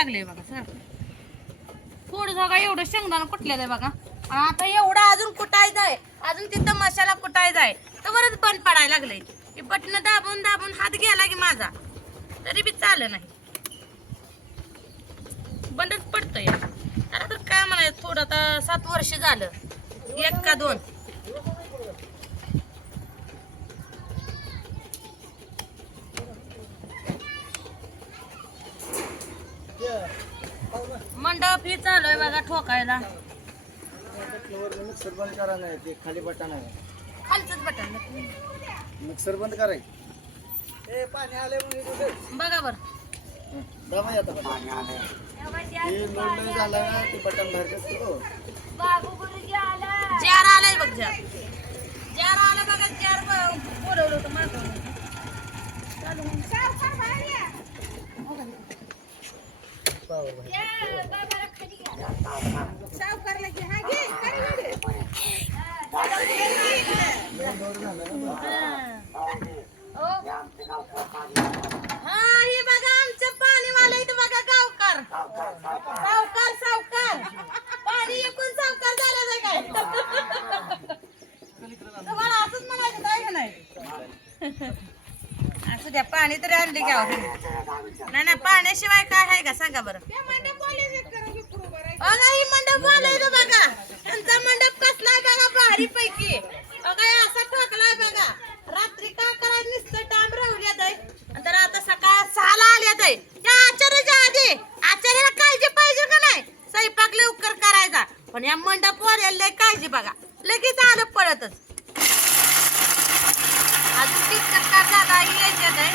लागले बघा सर. थोडं जागा एवढं शेंगदाणा कुठलेलं आहे बघा. आणि आता एवढं अजून कुटायचं आहे. अजून तिथं मसाला कुटायचा आहे. तर बरंच बंद पडायला लागलंय. की बटन दाबून दाबून हात गेला की माझा. तरी बी चाललं नाही. बंदच पडतंय. आता तर काय म्हणायचं? थोडं आता सात वर्ष झालं. एक का दोन मंडप ही बघा ठोकायला? मिक्सर बंद करा नाही ते खाली बटन आहे. खालचंच बटन मिक्सर बंद करायचं. ए पाणी आले मग बघा बर. दमा येतं पाणी आले ते लोड नाही झालं ना ते बटन बाहेर करतो जार आलाय बघ जार. जार आला बघा जार ब- बोलवलं होतं हा हे असू द्या पाणी तरी आणली घ्या नाही नाही पाण्याशिवाय काय आहे का? सांगा बरं. अगं ही मंडप बोलायचं बघा. त्यांचा मंडप कसला आहे बघा भारी पैकी बघा असा ठोकलाय बघा. रात्री का करायचं नुसतं टाइम राहुल्यात आहे तर आता सकाळ सहाला आल्यात आहे. त्या आचार्याच्या आधी. आचार्याला काळजी पाहिजे का नाही? स्वयंपाक लवकर करायचा. पण या मंडप वाल्याला लय काळजी बघा. लगेच आलं पळतच. अजून तीच कटकार झाला यायच्यात आहे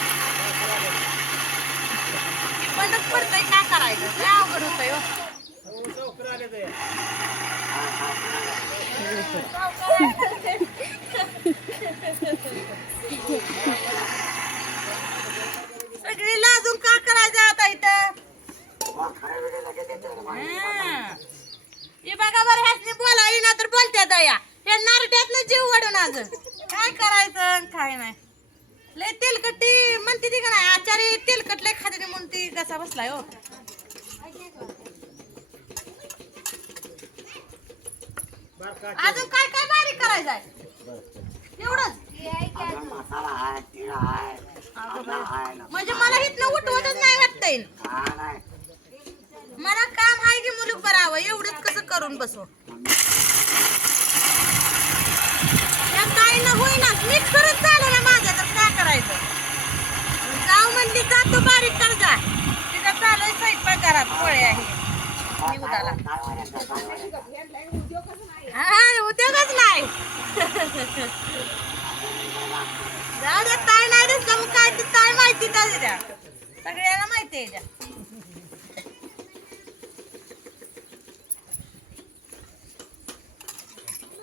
हे मंडप पडतंय काय करायचं? काय अवघड होतंय हो. सगळी लाजून का करायचं आता इथं? हे. बघा बरं ह्यासनी बोला ना तर बोलत्यात दया. हे नारट्यातनं जीव वडून आज. काय करायचं आणि काय नाही. लय तेलकटी म्हणते ती का नाही? आचारी तेलकट लय खाते म्हणून ती कसा बसलाय हो. अजून काय काय बारीक करायचं आहे? एवढंच. म्हणजे मला इथनं उठवतच नाही वाटता येईल मला काम आहे की मुलूक बरावं एवढंच कसं करून बसू? या ना होईना मिक्सरच चालू ना माझ्या तर काय करायचं? जाऊ म्हणली तू बारीक कर जा. तिथं चालू आहे स्वयंपाक घरात पोळे आहे निवडाला हा उद्योगच नाही जाऊ दे ताई नाही दिसलं मग काय ते ताई माहिती नाही द्या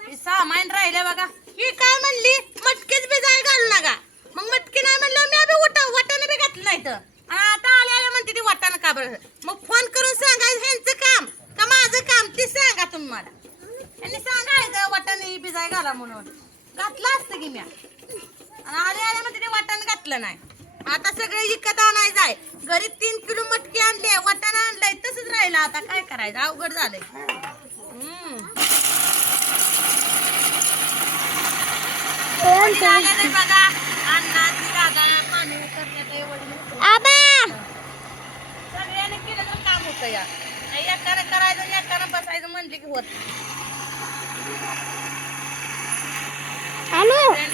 हे सामान राहिले बघा. ही काय म्हणली? मटकीच बी जाय घालू नका. मग मटकी नाही म्हणलं मी बी उठ वाटाणं बी घातलं नाही तर. आता आले आले म्हणते ती वाटाणं का बरं? मग फोन करून सांगायचं ह्यांचं काम. का माझं काम ते सांगा तुम्हाला यांनी सांगायचं वाटाणे भिजाय घाला म्हणून. घातलं असतं की आणि आले आले म्हणते ते वाटाणं घातलं नाही. आता सगळे विकत आणायचं आहे घरी तीन किलो मटकी आणली वाटाणा आणलाय तसंच राहिलं आता. काय करायचं? अवघड झालंय. बघा. दादा पाणी करण्यात सगळ्यांनी केलं तर काम होतं या. नाही एकानं करायचं एकानं बसायचं म्हणले की होत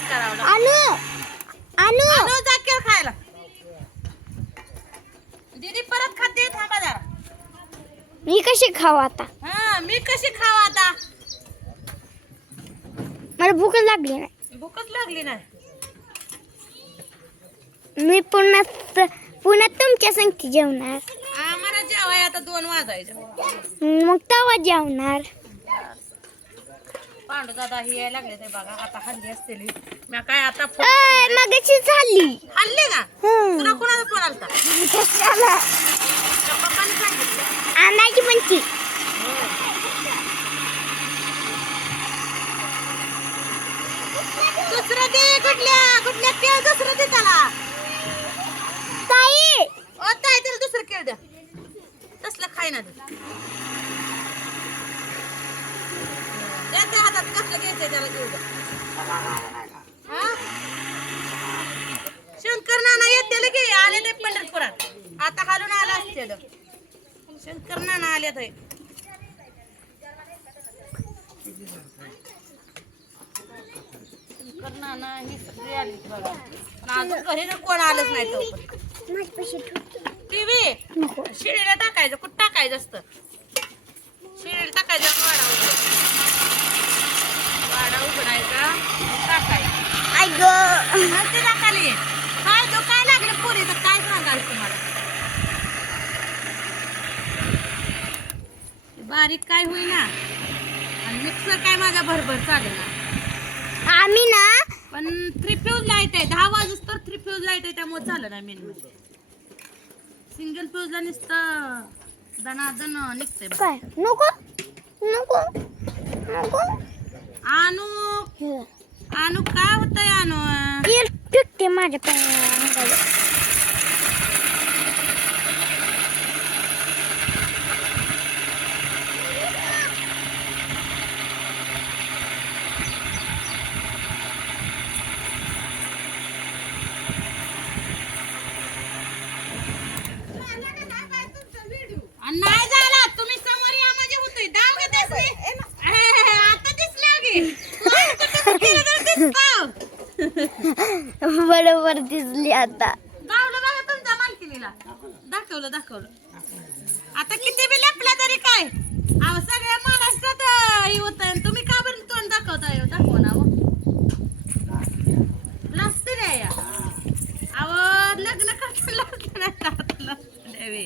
करावं लागतं. आणू आणू आणू जा केळ खायला दीदी परत खाते थांबा जरा मी कशी खाऊ आता? हा मी कशी खाव आता? मला भूक लागली नाही. भूकच लागली नाही. मी पुन्हा पुन्हा तुमच्या संगती जेवणार. आम्हाला जेवाय आता दोन वाजायचं. मग तवा जेवणार. पांडू दादा ही यायला लागले ते बघा आता हल्ली असतील. मी काय आता फोन मगाशी झाली हल्ली. का? हम्म. तुला कोणाचा फोन आलता? कशाला? त्या पप्पाने सांगितलं आणायची पण ती दुसरं दे कुठल्या कुठल्या केळ दुसरं दे खाय ना हातात कसलं घ्यायचंय त्याला घेऊ? शंकर नाना येतेल की? आले ते पंढरपुरात. आता हालून आला असतेल. शंकर नाना आले ते शंकर नाना ही सगळी आली बघा. पण अजून घरी तर कोण आलंच नाही तो टीव्ही? शिडीला टाकायचं. टाकायचं असतं शिडीला टाकायचं वाडा वाडा उघडायचा टाकायचं. आय ग. मग ते टाकाली काय तो काय लागलं पोरीचं काय सांगाल तुम्हाला? बारीक काय होईना. आणि मिक्सर काय माझा भरभर चालेल ना आम्ही ना पण थ्री फ्यूज लाइट आहे. दहा वाजूस तर थ्री फ्यूज लाइट आहे त्यामुळे चाललं नाही मेन म्हणजे सिंगल फ्यूजला नुसतं दनादन निघतंय बघ. काय? नको? नको? नको? आणू. आणू. काय होतंय आणू? पिकते माझ्या पायाला आणि नाही झाला तुम्ही समोर या म्हणजे होतोय दाव का दिसली आता दिसल्या की कुठं गेलं तर दिसतं. बरोबर दिसली आता. दावलं बघा तुमच्या मालकिनीला. दाखवलं दाखवलं. आता किती बी लपला तरी काय अहो सगळ्या महाराष्ट्रात अं, हे होत तुम्ही का बरं तोंड दाखवताय हो? दाखवा ना लागते रे या अहो लग्न करता लागते नाही का? लागते रे बे.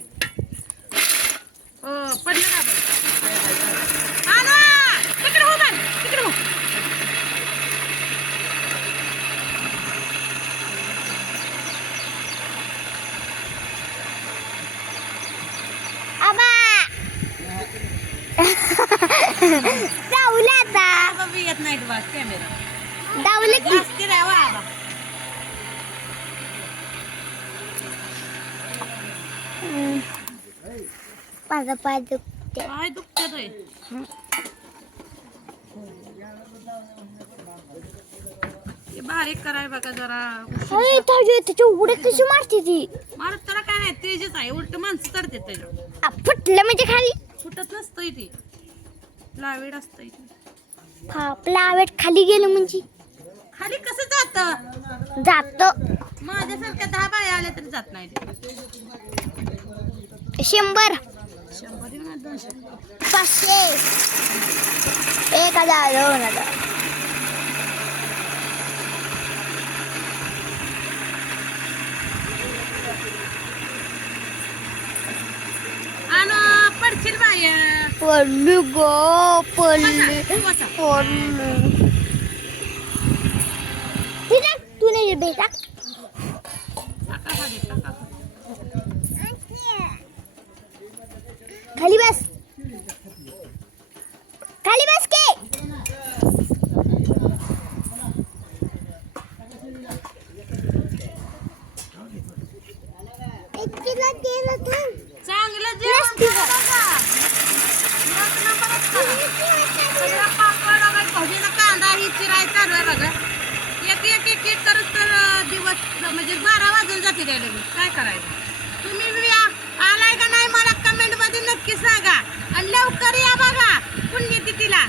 हो पडलं का बरं? आणा! तिकडे हो बाई, तिकडे हो. आबा धावले आता बा कॅमेरा की. माझा पाय दुखते काय दुखत रे बारीक कराय बघा जरा. त्याची उड्या कशी मारते ती? मारत त्याला काय नाही तेजच आहे. उलट माणसं चढते त्याच्या आ, फुटलं म्हणजे खाली. फुटत नसतंय ती. लावेड असतंय ती. हा प्लावेट खाली गेलं म्हणजे. खाली कसं जात? जात. माझ्यासारख्या दहा बाया आल्या तरी जात नाही ते. शंभर. शंभर दोनशे. पाचशे. एक हजार दोन हजार आणि पडशील बाय पडली ग पडली बसा. पडली ठीक तू नाही भाजीला कांदा ही चिराय चालू आहे बघा एक एक एक एक करत तर दिवस म्हणजे बारा वाजून जाते त्याला काय करायचं तुम्ही आलाय का नाही मला कमेंटमध्ये नक्की सांगा. आणि लवकर या बघा. पुण्यतिथीला